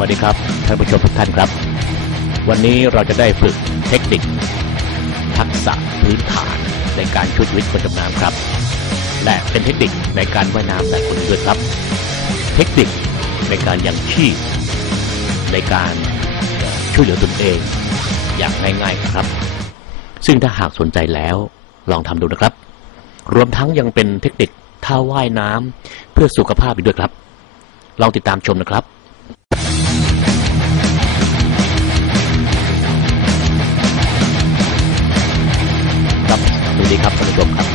วัสดีครับท่านผู้ชมทุกท่านครับ วันนี้เราจะได้ฝึกเทคนิค ทักษะพื้นฐานในการช่วยชีวิตคนจมน้ำครับ และเป็นเทคนิคในการว่ายน้ำแบบคนด้วยครับ เทคนิคในการยังชีพในการช่วยเหลือตนเอง อย่างง่ายๆครับ ซึ่งถ้าหากสนใจแล้วลองทำดูนะครับ รวมทั้งยังเป็นเทคนิคท่าว่ายน้ำเพื่อสุขภาพอีกด้วยครับ ลองติดตามชมนะครับ ชมครับ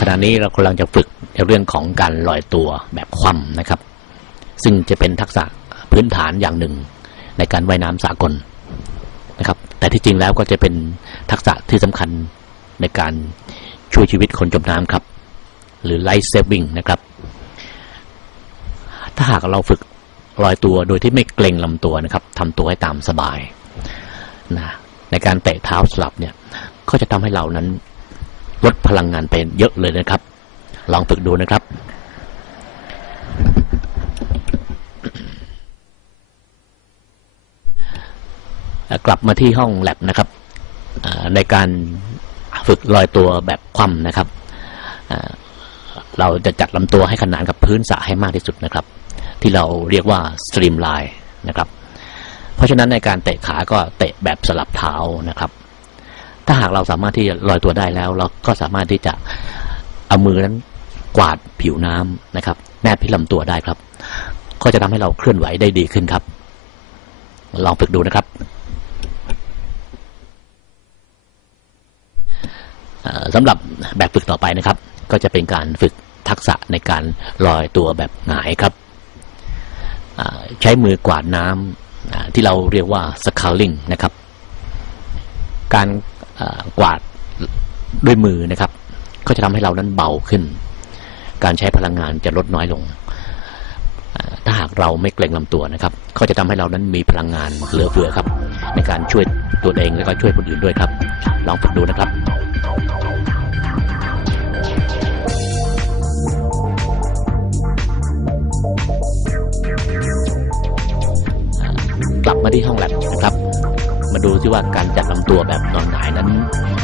ขณะนี้เรากำลังจะฝึกในเรื่องของการลอยตัวแบบคว่ำนะครับ ซึ่งจะเป็นทักษะพื้นฐานอย่างหนึ่งในการว่ายน้ำสากลนะครับ แต่ที่จริงแล้วก็จะเป็นทักษะที่สำคัญในการช่วยชีวิตคนจมน้ำครับ หรือ life saving นะครับ ถ้าหากเราฝึกลอยตัวโดยที่ไม่เกรงลำตัวนะครับทำตัวให้ตามสบายนะในการเตะเท้าสลับเนี่ยก็จะทำให้เรานั้น ลดพลังงานไปเยอะเลยนะครับ ลองฝึกดูนะครับกลับมาที่ห้องแลบนะครับในการฝึกลอยตัวแบบคว่ำนะครับ เราจะจัดลำตัวให้ขนานกับพื้นสระให้มากที่สุดนะครับ ที่เราเรียกว่าสตรีมไลน์นะครับ เพราะฉะนั้นในการเตะขาก็เตะแบบสลับเท้านะครับ ถ้าหากเราสามารถที่จะลอยตัวได้แล้ว เราก็สามารถที่จะเอามือนั้นกวาดผิวน้ำนะครับ แนบที่ลำตัวได้ครับ ก็จะทำให้เราเคลื่อนไหวได้ดีขึ้นครับ ลองฝึกดูนะครับสำหรับแบบฝึกต่อไปนะครับ ก็จะเป็นการฝึกทักษะในการลอยตัวแบบหงายครับ ใช้มือกวาดน้ำที่เราเรียกว่า sculling นะครับ การ กวาดด้วยมือนะครับ ก็จะทำให้เรานั้นเบาขึ้น การใช้พลังงานจะลดน้อยลง ถ้าหากเราไม่เกรงลำตัวนะครับ ก็จะทำให้เรานั้นมีพลังงานเหลือเฟือครับ ในการช่วยตัวเองและก็ช่วยคนอื่นด้วยครับ ลองฝึกดูนะครับกลับมาที่ห้องแลบนะครับ มาดูซิว่าการจัดลำตัวแบบนอนหงายนั้น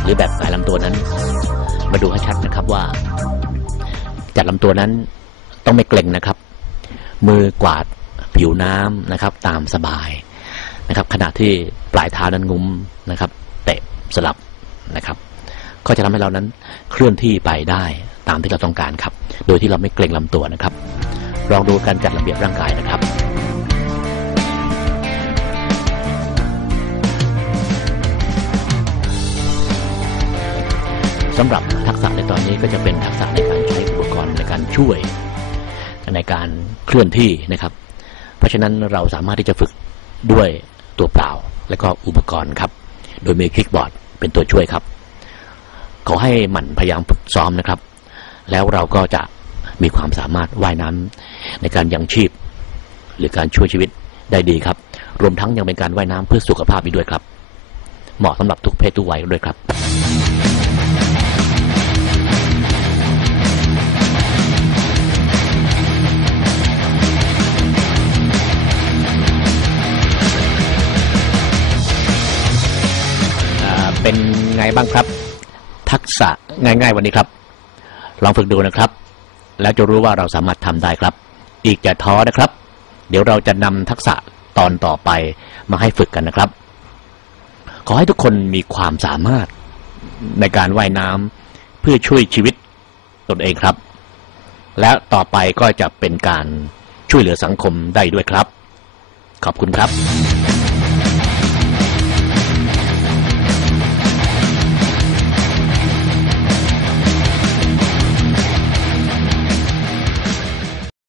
หรือแบบหงายลำตัวนั้น มาดูให้ชัดนะครับว่า จัดลำตัวนั้นต้องไม่เกร็งนะครับ มือกวาดผิวน้ำนะครับ ตามสบายนะครับ ขณะที่ปลายเท้านั้นงุ้มนะครับ เตะสลับนะครับ ก็จะทำให้เรานั้นเคลื่อนที่ไปได้ตามที่เราต้องการครับ โดยที่เราไม่เกร็งลำตัวนะครับ ลองดูการจัดระเบียบร่างกายนะครับ สำหรับทักษะในตอนนี้ก็จะเป็นทักษะในการใช้อุปกรณ์ในการช่วย ในการเคลื่อนที่นะครับ เพราะฉะนั้นเราสามารถที่จะฝึกด้วยตัวเปล่า และก็อุปกรณ์ครับ โดยมีคลิกบอร์ดเป็นตัวช่วยครับ ขอให้หมั่นพยายามฝึกซ้อมนะครับ แล้วเราก็จะมีความสามารถว่ายน้ำในการยังชีพ หรือการช่วยชีวิตได้ดีครับ รวมทั้งยังเป็นการว่ายน้ำเพื่อสุขภาพอีกด้วยครับ เหมาะสำหรับทุกเพศทุกวัยด้วยครับ เป็นไงบ้างครับ ทักษะง่ายๆวันนี้ครับ ลองฝึกดูนะครับ แล้วจะรู้ว่าเราสามารถทำได้ครับ อีกจะท้อนะครับ เดี๋ยวเราจะนำทักษะตอนต่อไปมาให้ฝึกกันนะครับ ขอให้ทุกคนมีความสามารถในการว่ายน้ำเพื่อช่วยชีวิตตนเองครับ และต่อไปก็จะเป็นการช่วยเหลือสังคมได้ด้วยครับ ขอบคุณครับ